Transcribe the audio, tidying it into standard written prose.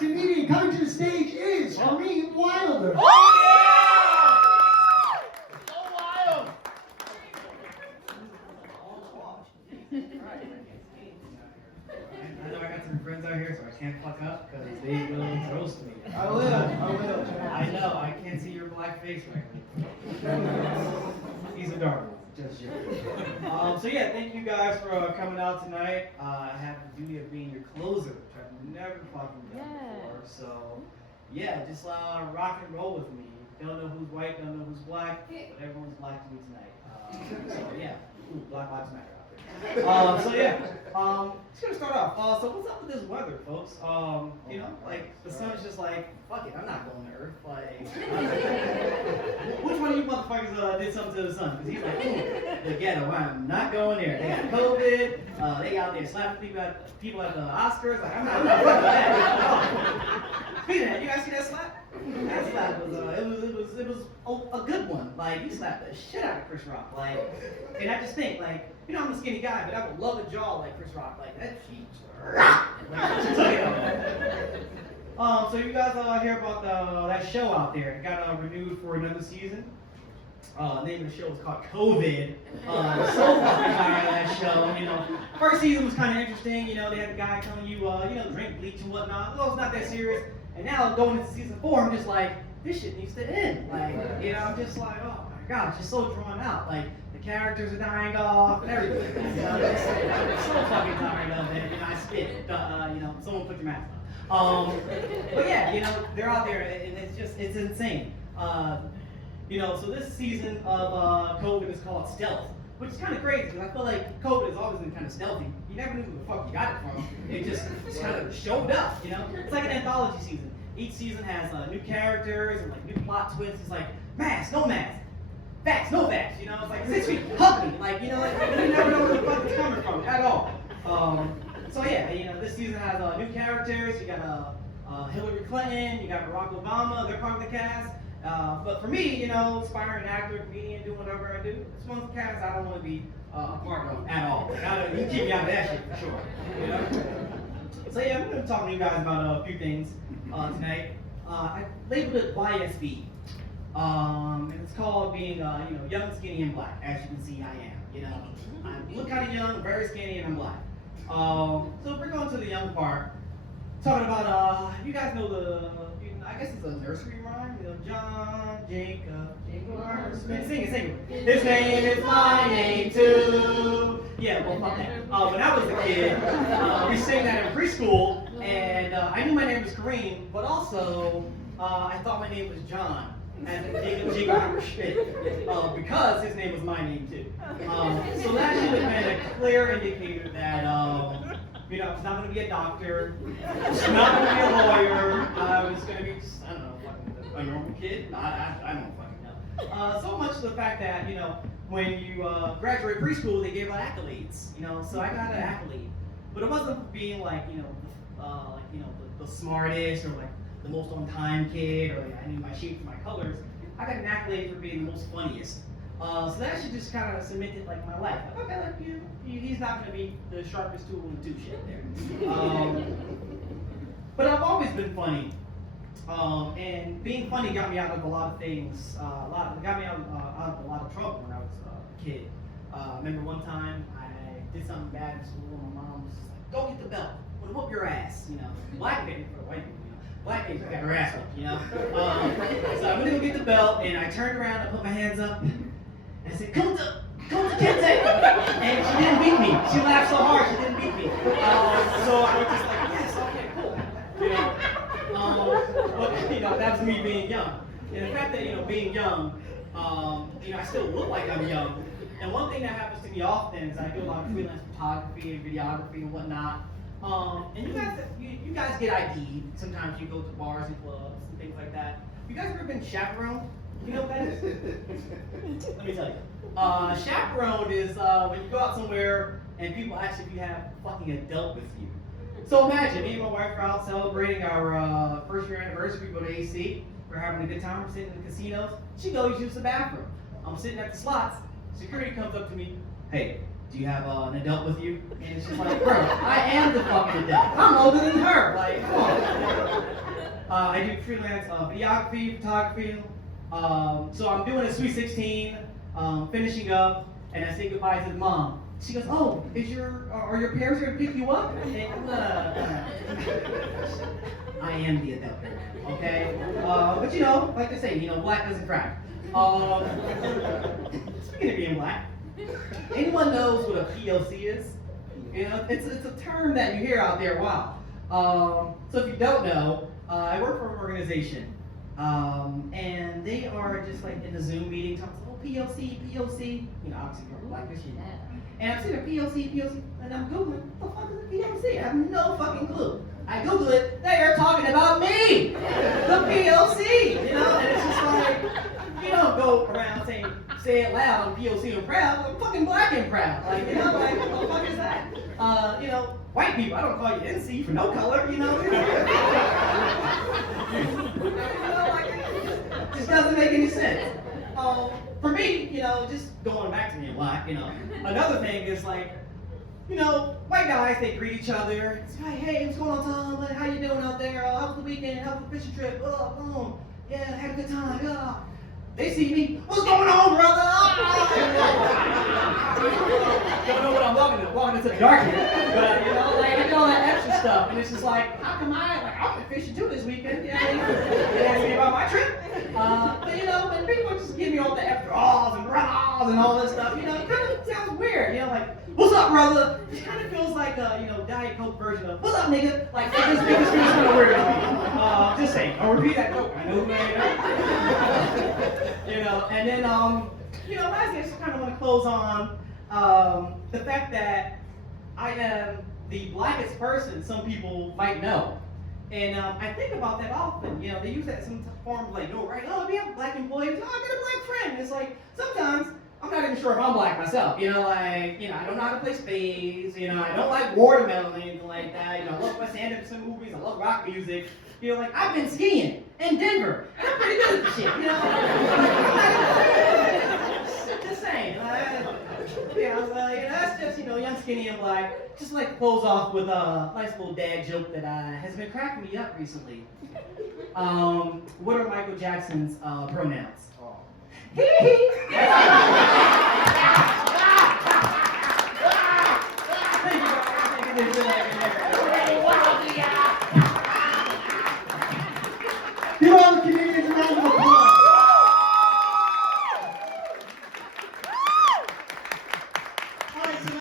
next comedian coming to the stage is Kareem Wilder. I know I got some friends out here, so I can't fuck up because they will roast me. I will. I know, I can't see your black face right now. He's a dark one, just joking. So yeah, thank you guys for coming out tonight. I have the duty of being your closer, which I've never fucking done before. So yeah, just rock and roll with me. Don't know who's white, don't know who's black, but everyone's black to me tonight. So yeah, ooh, Black Lives Matter. So yeah, just gonna start off. So what's up with this weather, folks? You know, like the sun's just like, fuck it, I'm not going to Earth. Like, which one of you motherfuckers did something to the sun? Because he's like, ooh, the ghetto, I'm not going there. They got COVID. They out there slapping people at the Oscars. Like, I'm not going to that. Speaking of that, you guys see that slap? That slap was it was a good one. Like, he slapped the shit out of Chris Rock. Like, and I just think, like, you know, I'm a skinny guy, but I would love a jaw like Chris Rock. Like, that cheeks. So you guys hear about that show out there? It got renewed for another season. The name of the show is called COVID. So fucking tired of that show. You know, first season was kind of interesting. You know, they had the guy telling you, you know, drink bleach and whatnot. Well, it's not that serious. And now going into season 4, I'm just like, this shit needs to end. Like, you know, I'm just like, oh my god, it's just so drawn out. Like, the characters are dying off and everything. You know, I'm so fucking tired of it. You know, I spit. You know, someone put your mask on. But yeah, you know, they're out there, and it's insane. You know, so this season of COVID is called Stealth, which is kind of crazy because I feel like COVID has always been kind of stealthy. You never knew who the fuck you got it from. It just kind of showed up, you know? It's like an anthology season. Each season has new characters and like new plot twists. It's like mask, no mask, facts, no facts. You know, it's like 6 feet, hug me. Like, you know, like, you never know where the fuck it's coming from at all. So yeah, you know, this season has new characters. You got Hillary Clinton, you got Barack Obama. They're part of the cast. But for me, you know, aspiring actor, comedian, doing whatever I do, this one's a cast I don't want to be a part of at all. You can keep me out of that shit for sure. You know? So yeah, I'm going to be talking to you guys about a few things tonight. I labeled it YSB. And it's called being, you know, young, skinny, and black. As you can see, I am. You know, I look kind of young, very skinny, and I'm black. So we're going to the young part. Talking about, you guys know I guess it's a nursery rhyme, you know, John, Jacob, Smith. Sing it. His name is my name too. Yeah, well, fuck that. When I was a kid, we sang that in preschool, and I knew my name was Kareem, but also I thought my name was John, as in Jacob Schmidt, because his name was my name too. So that should have been a clear indicator that. You know, I was not going to be a doctor, I was not going to be a lawyer, I was going to be just, I don't know, a normal kid. I don't fucking know. So much to the fact that, you know, when you graduate preschool, they gave out accolades, you know, so I got an accolade. But it wasn't for being like, you know, the smartest or like the most on time kid or like I knew my shapes, my colors. I got an accolade for being the most funniest. So that should just kind of cemented like my life. Like, okay, like he's not gonna be the sharpest tool in the tool shed there. But I've always been funny, and being funny got me out of a lot of things. Got me out of a lot of trouble when I was a kid. Remember one time I did something bad in school, and my mom was just like, "Go get the belt. I'm gonna whoop your ass." You know, black people for white people. Black people got her ass whooped, you know. So I'm gonna go get the belt, and I turned around, I put my hands up. I said, come to Kente! And she didn't beat me. She laughed so hard, she didn't beat me. So I was just like, yes, okay, cool. You know, but, you know, that was me being young. And the fact that, you know, being young, you know, I still look like I'm young. And one thing that happens to me often is I do a lot of freelance photography and videography and whatnot. And you guys get ID'd. Sometimes you go to bars and clubs and things like that. You guys ever been chaperoned? You know what that is? Let me tell you. Chaperone is when you go out somewhere and people ask if you have fucking adult with you. So imagine, me and my wife are out celebrating our first year anniversary. We go to AC. We're having a good time. We're sitting in the casinos. She goes use the bathroom. I'm sitting at the slots. Security comes up to me. Hey, do you have an adult with you? And it's just like, bro, I am the fucking adult. I'm older than her. Like, come on. I do freelance videography, photography. So I'm doing a Sweet 16, finishing up, and I say goodbye to the mom. She goes, "Oh, are your parents going to pick you up?" And, I am the adult here, okay? But you know, like I say, black doesn't crack. Speaking of being black, anyone knows what a PLC is? It's a term that you hear out there a while. So if you don't know, I work for an organization, and they are just like in the Zoom meeting talking, "Oh, PLC, PLC." Obviously you're black this shit. And I'm sitting there, PLC, and I'm Googling, what the fuck is a PLC? I have no fucking clue. I Google it, they are talking about me! The PLC! And it's just like, you don't go around saying, say it loud, I'm PLC and proud, I'm fucking black and proud. Like, what the fuck is that? White people, I don't call you NC for no color, It just doesn't make any sense. For me, just going back to being black, another thing is like, white guys, they greet each other. It's like, "Hey, what's going on, Tom? How you doing out there? How was the weekend? How was the fishing trip? Yeah, had a good time. They see me, "What's going on, brother?" Don't know what I'm walking into the dark here. But, I do all that extra stuff. And it's just like, how come I went fishing too this weekend. They asked me about my trip. But, when people just give me all the extra ahs and rahs and all this stuff, it kind of sounds weird. Like, "What's up, brother?" It kind of feels like a, Diet Coke version of, "What's up, nigga?" Like, it just feels kind of weird to me. Just saying, I'll repeat that joke. I know who I am. And then, lastly, I just kind of want to close on the fact that I am the blackest person some people might know. And I think about that often. They use that in some form like, right? "Oh, we have black employees. Oh, I got a black friend." And it's like, sometimes I'm not even sure if I'm black myself. I don't know how to play spades. I don't like watermelon or anything like that. I love Wes Anderson movies. I love rock music. I've been skiing in Denver, and I'm pretty good at the shit. Just saying. That's just, young, skinny, and black. Just like to close off with a nice little dad joke that has been cracking me up recently. What are Michael Jackson's pronouns? Hee. Thank you.